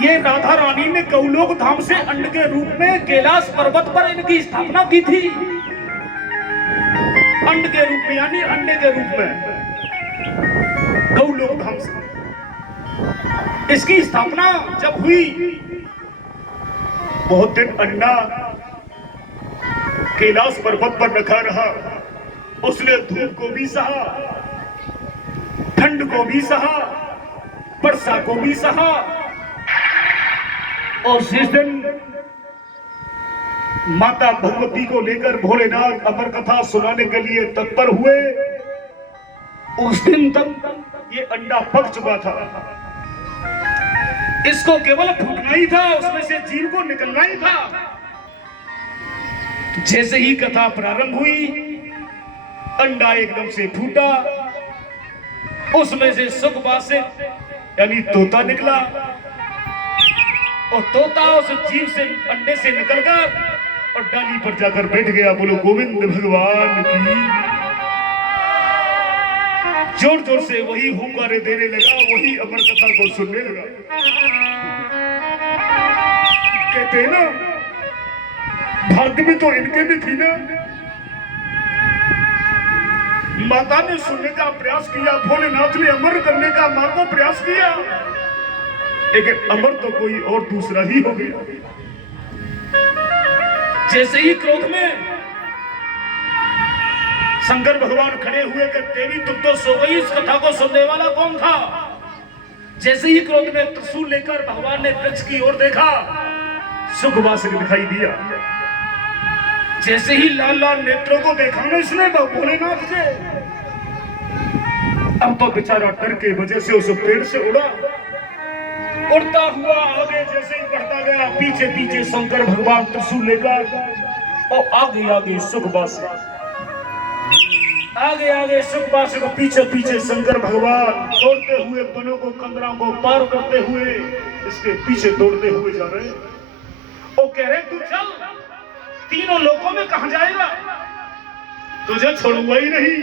ये राधा रानी ने गौलोक धाम से अंड के रूप में कैलाश पर्वत पर इनकी स्थापना की थी। अंड के रूप में यानी अंडे के रूप में गौलोक धाम से इसकी स्थापना जब हुई, बहुत दिन अंडा कैलाश पर्वत पर रखा रहा। उसने धूप को भी सहा, ठंड को भी सहा, वर्षा को भी सहा। और जिस दिन माता भगवती को लेकर भोलेनाथ अमर कथा सुनाने के लिए तत्पर हुए, उस दिन तक ये अंडा पक चुका था। इसको केवल फूटना ही था, उसमें से जीव को निकलना ही था। जैसे ही कथा प्रारंभ हुई, अंडा एकदम से फूटा, उसमें से सुखवासित यानी तोता निकला और तोता उस जीव से अंडे से निकलकर और डाली पर जाकर बैठ गया। बोलो गोविंद भगवान की। जोर जोर से वही हुंकारे देने लगा, वही अमर कथा को सुनने लगा। कहते हैं ना, भाग्य में तो इनके भी थी ना। माता ने सुनने का प्रयास किया, भोलेनाथ ने अमर करने का मां को प्रयास किया, लेकिन अमर तो कोई और दूसरा ही हो गया। जैसे ही क्रोध में शंकर भगवान खड़े हुए कि देवी तुम तो सो गई, इस कथा को सुनने वाला कौन था? जैसे ही क्रोध में त्रिशूल लेकर भगवान ने वृक्ष की ओर देखा, सुखवासिक दिखाई दिया। जैसे ही लाल लाल नेत्रों को देखा ना इसने भोलेनाथ के, अब तो बेचारा डर के वजह से उस पेड़ से उड़ा। उड़ता हुआ आगे जैसे ही बढ़ता गया, पीछे पीछे शंकर भगवान त्रिशूल लेकर और आगे आगे सुखवासिक, आगे आगे सुखवासिक, पीछे पीछे शंकर भगवान दौड़ते हुए वनों को कंदरों को पार करते हुए इसके पीछे दौड़ते हुए जा रहे। वो कह रहे तू चल, तीनों लोकों में कहां जाएगा, तुझे छोड़ूंगा ही नहीं।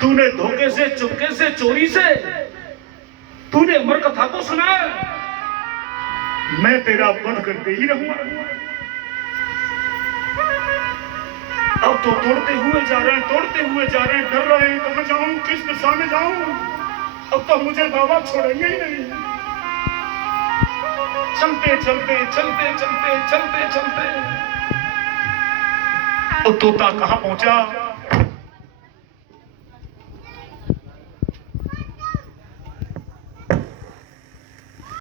तूने धोखे से, चुपके से, चोरी से तूने अमर कथा को सुना, मैं तेरा वध करके ही रहूंगा। अब तो तोड़ते हुए जा रहे हैं, तोड़ते हुए जा रहे हैं, डर रहे हैं कहां जाऊं, किस दिशा में जाऊं। अब तो मुझे बाबा छोड़ेंगे ही नहीं। चलते चलते चलते चलते चलते चलते तो तोता कहां पहुंचा?